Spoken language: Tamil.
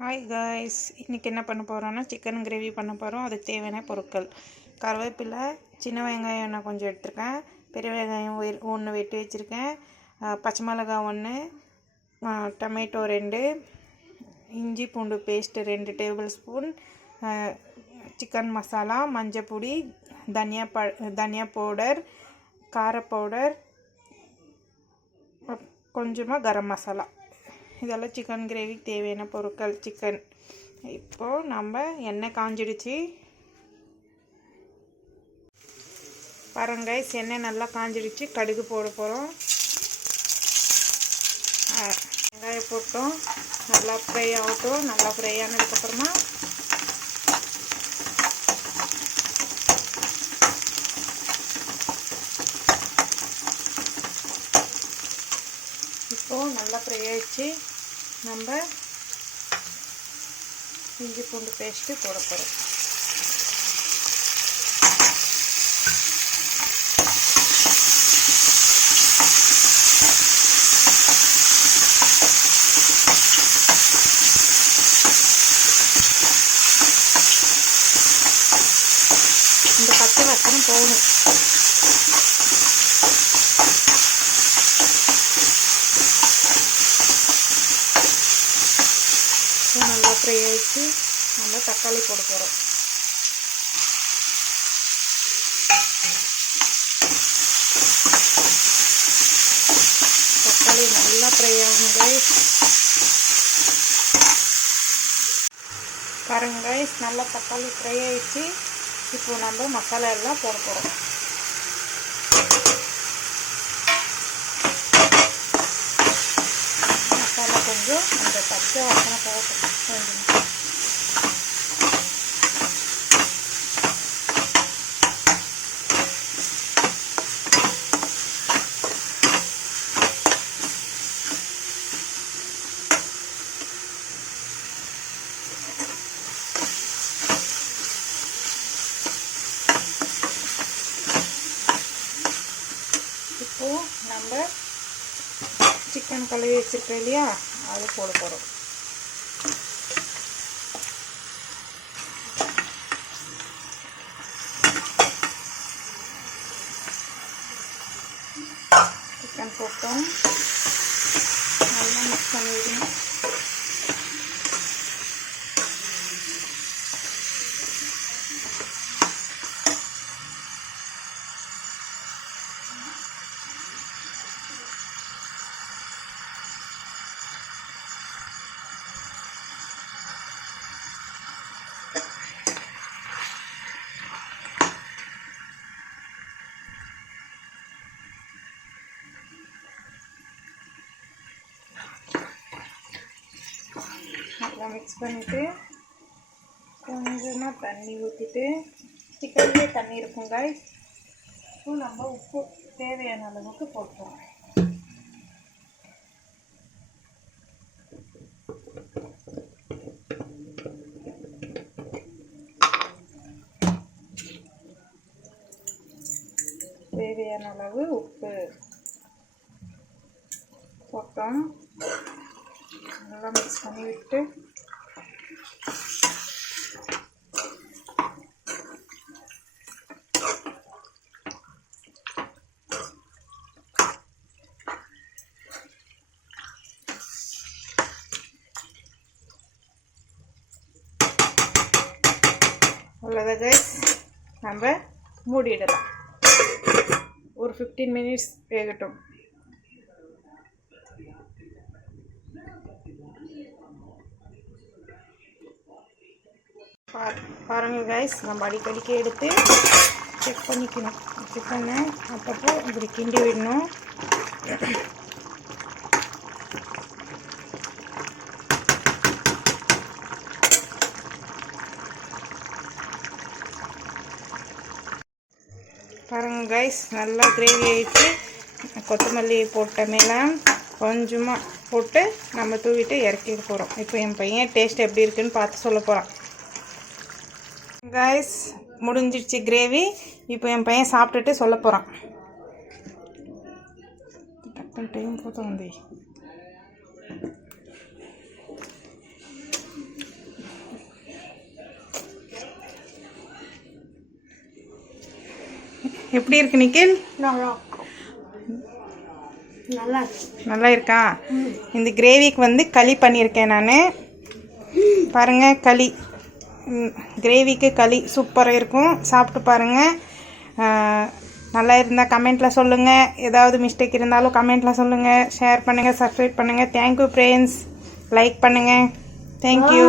ஹாய் காய்ஸ், இன்றைக்கி என்ன பண்ண போகிறோன்னா சிக்கன் கிரேவி பண்ண போகிறோம். அதுக்கு தேவையான பொருட்கள்: கருவேப்பிலை, சின்ன வெங்காயம் நான் கொஞ்சம் எடுத்துருக்கேன், பெரிய வெங்காயம் ஒன்று வெட்டி வச்சுருக்கேன், பச்சை மிளகாய் 1, டொமேட்டோ 2, இஞ்சி பூண்டு paste 2 table spoon, chicken masala, மஞ்சள் பொடி, தனியா பவுடர், கார பவுடர், கொஞ்சமாக கரம் மசாலா. இதெல்லாம் சிக்கன் கிரேவிக்கு தேவையான பொருட்கள். சிக்கன் இப்போது நம்ம எண்ணெய் காஞ்சிடுச்சு பாருங்க. எண்ணெய் நல்லா காஞ்சிடுச்சு. கடுகு போட போகிறோம். வெங்காயம் போட்டோம், நல்லா ஃப்ரை ஆகட்டும். நல்லா ஃப்ரை ஆனதுக்கப்புறமா இப்போது நல்லா ஃப்ரை ஆகிடுச்சு. நம்ம இஞ்சி பூண்டு பேஸ்ட்டு போட போகிறோம். இந்த பச்சை வாசனை போகணும். நல்லா ஃப்ரை ஆகிடுச்சு. நல்லா தக்காளி போட போகிறோம். தக்காளி நல்லா ஃப்ரை ஆகணும் கைஸ். பாருங்க கைஸ், நல்லா தக்காளி ஃப்ரை ஆகிடுச்சு. இப்போ நம்ம மசாலா எல்லாம் போட போகிறோம். மசாலா கொஞ்சம் அந்த பச்சை வாசனை போகட்டும். கொஞ்சம் இப்போது நம்ம சிக்கன் கழுவி வச்சுருக்கோம் இல்லையா, அது போட போகிறோம். சிக்கன் போட்டோம், நல்லா மிக்ஸ் பண்ணிவிடணும். நல்லா மிக்ஸ் பண்ணிவிட்டு கொஞ்சமாக தண்ணி ஊற்றிட்டு, சிக்கன்லேயே தண்ணி இருக்கும் காய்ஸ். இப்போ நம்ம உப்பு தேவையான அளவுக்கு போட்டுருவோம். தேவையான அளவு உப்பு போட்டோம். நல்லா மிக்ஸ் பண்ணி விட்டு அவ்வளோதான் கைஸ், நம்ம மூடிடலாம். ஒரு 15 மினிட்ஸ் வேகட்டும். பாருங்க கைஸ், நம்ம அடிக்கடிக்கு எடுத்து செக் பண்ணிக்கணும். சிக்கனை அப்பப்போ இப்படி கிண்டி விடணும். பாருங்க கைஸ், நல்லா கிரேவி ஆகிடுச்சு. கொத்தமல்லி போட்ட மேலே கொஞ்சமாக போட்டு நம்ம தூவிட்டு இறக்கிட போகிறோம். இப்போ என் பையன் டேஸ்ட் எப்படி இருக்குன்னு பார்த்து சொல்ல போகிறான். கைஸ், முடிஞ்சிடுச்சு கிரேவி. இப்போ என் பையன் சாப்பிட்டுட்டு சொல்ல போகிறான். டைம் போதும் வந்து எப்படி இருக்கு நிக்கில்? நல்லா இருக்கா? இந்த கிரேவிக்கு வந்து களி பண்ணியிருக்கேன் நான். பாருங்கள், களி கிரேவிக்கு களி சூப்பராக இருக்கும். சாப்பிட்டு பாருங்கள். நல்லா இருந்தால் கமெண்ட்டில் சொல்லுங்கள். ஏதாவது மிஸ்டேக் இருந்தாலும் கமெண்ட்டில் சொல்லுங்கள். ஷேர் பண்ணுங்கள், சப்ஸ்கிரைப் பண்ணுங்கள். Thank you friends. லைக் பண்ணுங்கள். தேங்க்யூ.